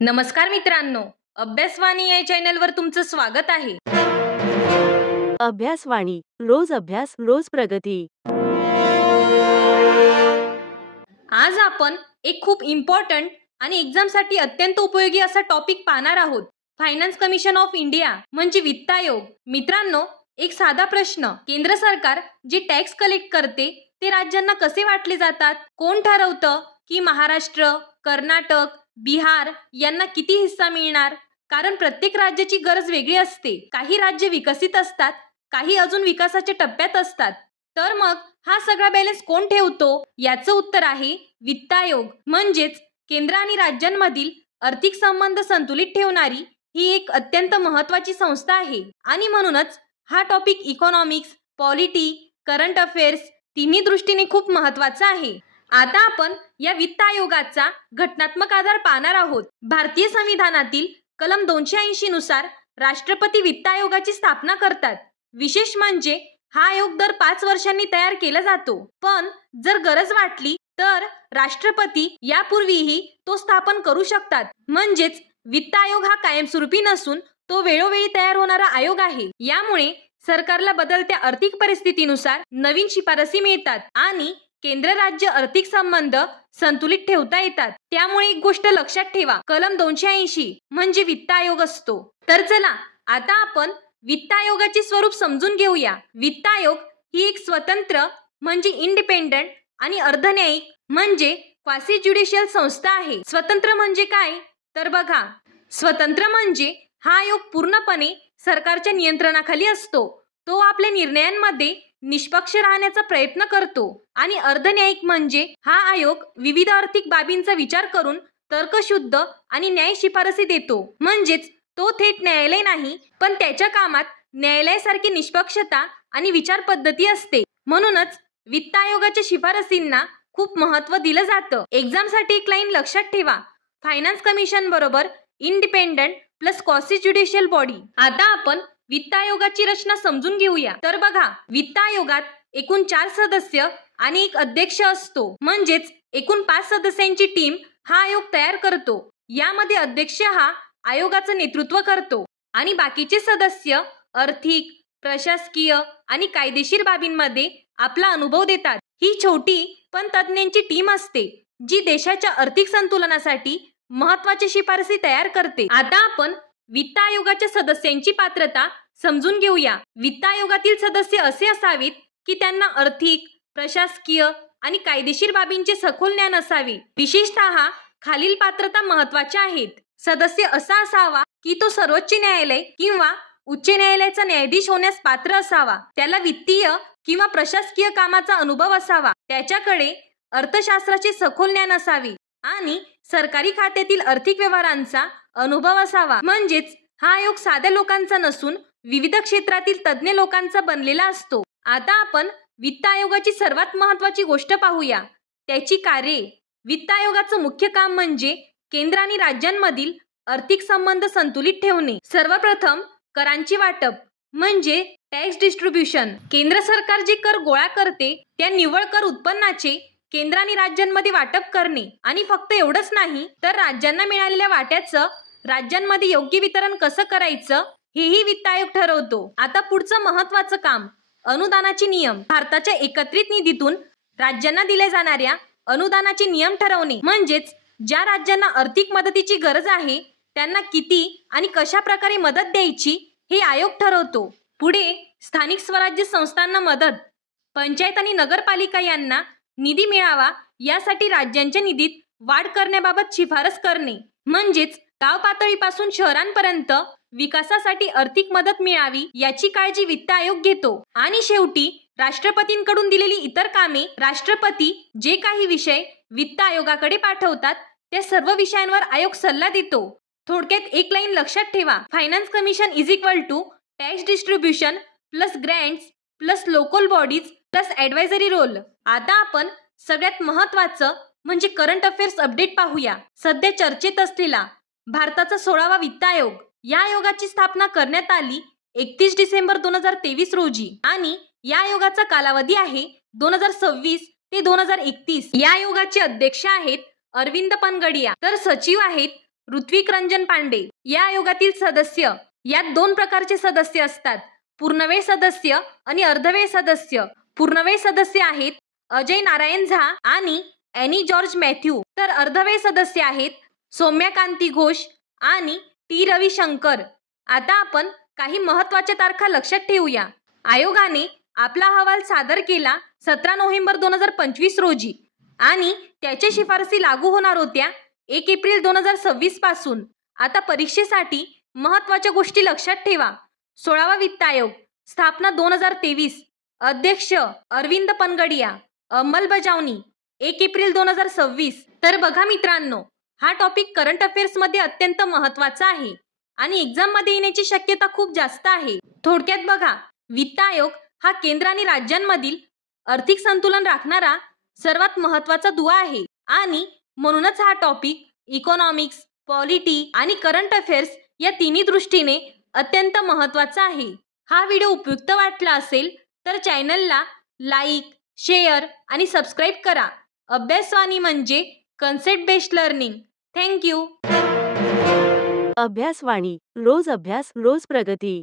नमस्कार मित्रांनो, अभ्यासवाणी या चॅनलवर तुमचं स्वागत आहे. अभ्यासवाणी रोज अभ्यास रोज प्रगती. आज आपण एक खूप इम्पॉर्टंट आणि एक्झामसाठी अत्यंत उपयोगी असा टॉपिक पाहणार आहोत. फायनान्स कमिशन ऑफ इंडिया म्हणजे वित्त आयोग. मित्रांनो, एक साधा प्रश्न, केंद्र सरकार जे टॅक्स कलेक्ट करते ते राज्यांना कसे वाटले जातात? कोण ठरवतं की महाराष्ट्र, कर्नाटक, बिहार यांना किती हिस्सा मिळणार? कारण प्रत्येक राज्याची गरज वेगळी असते. काही राज्य विकसित असतात, काही अजून विकासाच्या टप्प्यात असतात. तर मग हा सगळा बॅलन्स कोण ठेवतो? याचं उत्तर आहे वित्त आयोग. म्हणजेच केंद्र आणि राज्यांमधील आर्थिक संबंध संतुलित ठेवणारी ही एक अत्यंत महत्त्वाची संस्था आहे. आणि म्हणूनच हा topic economics, polity, current affairs तिन्ही दृष्टीने खूप महत्त्वाचा आहे. आता आपण या वित्त आयोगाचा घटनात्मक आधार पाहणार आहोत. भारतीय संविधानातील कलम 280 नुसार राष्ट्रपती वित्त आयोगाची स्थापना करतात. विशेष म्हणजे हा आयोग दर 5 वर्षांनी तयार केला जातो. पण जर गरज वाटली तर राष्ट्रपती यापूर्वीही तो स्थापन करू शकतात. म्हणजेच वित्त आयोग हा कायमस्वरूपी नसून तो वेळोवेळी तयार होणारा आयोग आहे. यामुळे सरकारला बदलत्या आर्थिक परिस्थितीनुसार नवीन शिफारसी मिळतात आणि केंद्र राज्य आर्थिक संबंध संतुलित ठेवता येतात. त्यामुळे एक गोष्ट लक्षात ठेवा, कलम 280 म्हणजे वित्त आयोग असतो. तर चला आता आपण वित्त आयोगाचे स्वरूप समजून घेऊया. वित्त आयोग ही एक स्वतंत्र म्हणजे इंडिपेंडंट आणि अर्धन्यायिक म्हणजे क्वासी ज्युडिशियल संस्था आहे. स्वतंत्र म्हणजे काय? तर बघा, स्वतंत्र म्हणजे हा आयोग पूर्णपणे सरकारच्या नियंत्रणाखाली असतो. तो आपल्या निर्णयांमध्ये निष्पक्ष राहण्याचा प्रयत्न करतो. आणि अर्धन्यायिक म्हणजे हा आयोग विविध आर्थिक बाबींचा विचार करून तर्कशुद्ध आणि न्याय शिफारसी देतो. म्हणजेच तो थेट न्यायालय नाही, पण त्याच्या कामात न्यायालयासारखी निष्पक्षता आणि विचार पद्धती असते. म्हणूनच वित्त आयोगाच्या शिफारसींना खूप महत्त्व दिलं जातं. एक्झामसाठी एक लाईन लक्षात ठेवा, फायनान्स कमिशन बरोबर independent plus quasi judicial body. आता आपण वित्त आयोगाची रचना समजून घेऊया. तर बघा, वित्त आयोगात एकूण 4 सदस्य आणि एक अध्यक्ष असतो. म्हणजेच एकूण 5 सदस्यांची टीम हा आयोग तयार करतो. यामध्ये अध्यक्ष हा आयोगाचं नेतृत्व करतो आणि बाकीचे सदस्य आर्थिक, प्रशासकीय आणि कायदेशीर बाबींमध्ये आपला अनुभव देतात. ही छोटी पण तज्ज्ञांची टीम असते जी देशाच्या आर्थिक संतुलनासाठी महत्त्वाची शिफारसी तयार करते. आता आपण वित्त आयोगाच्या सदस्यांची पात्रता समजून घेऊया. वित्त आयोगातील सदस्य असे असावेत की त्यांना आर्थिक, प्रशासकीय आणि कायदेशीर बाबींचे सखोल ज्ञान असावे. विशेषतः खालील पात्रता महत्त्वाच्या आहेत. सदस्य असा असावा की तो सर्वोच्च न्यायालय किंवा उच्च न्यायालयाचा न्यायाधीश होण्यास पात्र असावा. त्याला वित्तीय किंवा प्रशासकीय कामाचा अनुभव असावा. त्याच्याकडे अर्थशास्त्राचे सखोल ज्ञान असावे आणि सरकारी खात्यातील आर्थिक व्यवहारांचा अनुभव असावा. म्हणजेच हा आयोग साध्या लोकांचा नसून विविध क्षेत्रातील तज्ज्ञ लोकांचा बनलेला असतो. आता आपण वित्त आयोगाची सर्वात महत्त्वाची गोष्ट पाहूया, त्याची कार्ये. वित्त आयोगाचं मुख्य काम म्हणजे केंद्र आणि राज्यांमधील आर्थिक संबंध संतुलित ठेवणे. सर्वप्रथम करांची वाटप म्हणजे टॅक्स डिस्ट्रीब्युशन. केंद्र सरकार जे कर गोळा करते त्या निव्वळ कर उत्पन्नाचे केंद्र आणि राज्यांमध्ये वाटप करणे. आणि फक्त एवढंच नाही, तर राज्यांना मिळालेल्या वाट्याचं राज्यांमध्ये योग्य वितरण कसं करायचं हेही वित्त आयोग ठरवतो. आता पुढचं महत्त्वाचं काम, अनुदानाचे नियम. भारताच्या एकत्रित निधीतून राज्यांना दिल्या जाणाऱ्या अनुदानाचे नियम ठरवणे. म्हणजेच ज्या राज्यांना आर्थिक मदतीची गरज आहे त्यांना किती आणि कशा प्रकारे मदत द्यायची हे आयोग ठरवतो. पुढे स्थानिक स्वराज्य संस्थांना मदत, पंचायत आणि नगरपालिका यांना निधी मिळावा यासाठी राज्यांच्या निधीत वाढ करण्याबाबत शिफारस करणे. म्हणजेच गाव पातळीपासून शहरांपर्यंत विकासासाठी आर्थिक मदत मिळावी याची काळजी वित्त आयोग घेतो. आणि शेवटी राष्ट्रपतींकडून दिलेली इतर कामे. राष्ट्रपती जे काही विषय वित्त आयोगाकडे पाठवतात त्या सर्व विषयांवर आयोग सल्ला देतो. थोडक्यात एक लाईन लक्षात ठेवा, finance commission is equal to tax distribution plus grants plus local bodies plus advisory role. आता आपण सगळ्यात महत्त्वाचं म्हणजे करंट अफेअर्स अपडेट पाहूया. सध्या चर्चेत असलेला भारताचा 16वा वित्त आयोग. या आयोगाची स्थापना करण्यात आली 31 डिसेंबर 2023 रोजी आणि या आयोगाचा कालावधी आहे 2026 ते 2031. या आयोगाचे अध्यक्ष आहेत अरविंद पनगडिया, तर सचिव आहेत ऋत्विक रंजन पांडे या आयोगातील सदस्य. यात 2 प्रकारचे सदस्य असतात, पूर्णवेळ सदस्य आणि अर्धवेळ सदस्य. पूर्णवेळ सदस्य आहेत अजय नारायण झा आणि एनी जॉर्ज मॅथ्यू, तर अर्धवेळ सदस्य आहेत सौम्या कांती घोष आणि टी रविशंकर. आता आपण काही महत्त्वाच्या तारखा लक्षात ठेवूया. आयोगाने आपला अहवाल सादर केला 17 नोव्हेंबर 2025 रोजी आणि त्याच्या शिफारसी लागू होणार होत्या 1 एप्रिल 2026 पासून. आता परीक्षेसाठी महत्त्वाच्या गोष्टी लक्षात ठेवा. 16वा वित्त आयोग स्थापना 2023. अध्यक्ष अरविंद पनगडिया. अंमलबजावणी 1 एप्रिल 2026. तर बघा मित्रांनो, हा टॉपिक करंट अफेअर्समध्ये अत्यंत महत्त्वाचा आहे आणि एक्झाममध्ये येण्याची शक्यता खूप जास्त आहे. थोडक्यात बघा, वित्त आयोग हा केंद्र आणि राज्यांमधील आर्थिक संतुलन राखणारा सर्वात महत्त्वाचा दुवा आहे आणि म्हणूनच हा टॉपिक इकॉनॉमिक्स, पॉलिटी आणि करंट अफेअर्स या तिन्ही दृष्टीने अत्यंत महत्त्वाचा आहे. हा व्हिडिओ उपयुक्त वाटला असेल तर चॅनलला लाईक, शेअर आणि सबस्क्राईब करा. अभ्यासवाणी म्हणजे कन्सेप्ट बेस्ड लर्निंग. थँक्यू. अभ्यासवाणी रोज अभ्यास रोज प्रगती.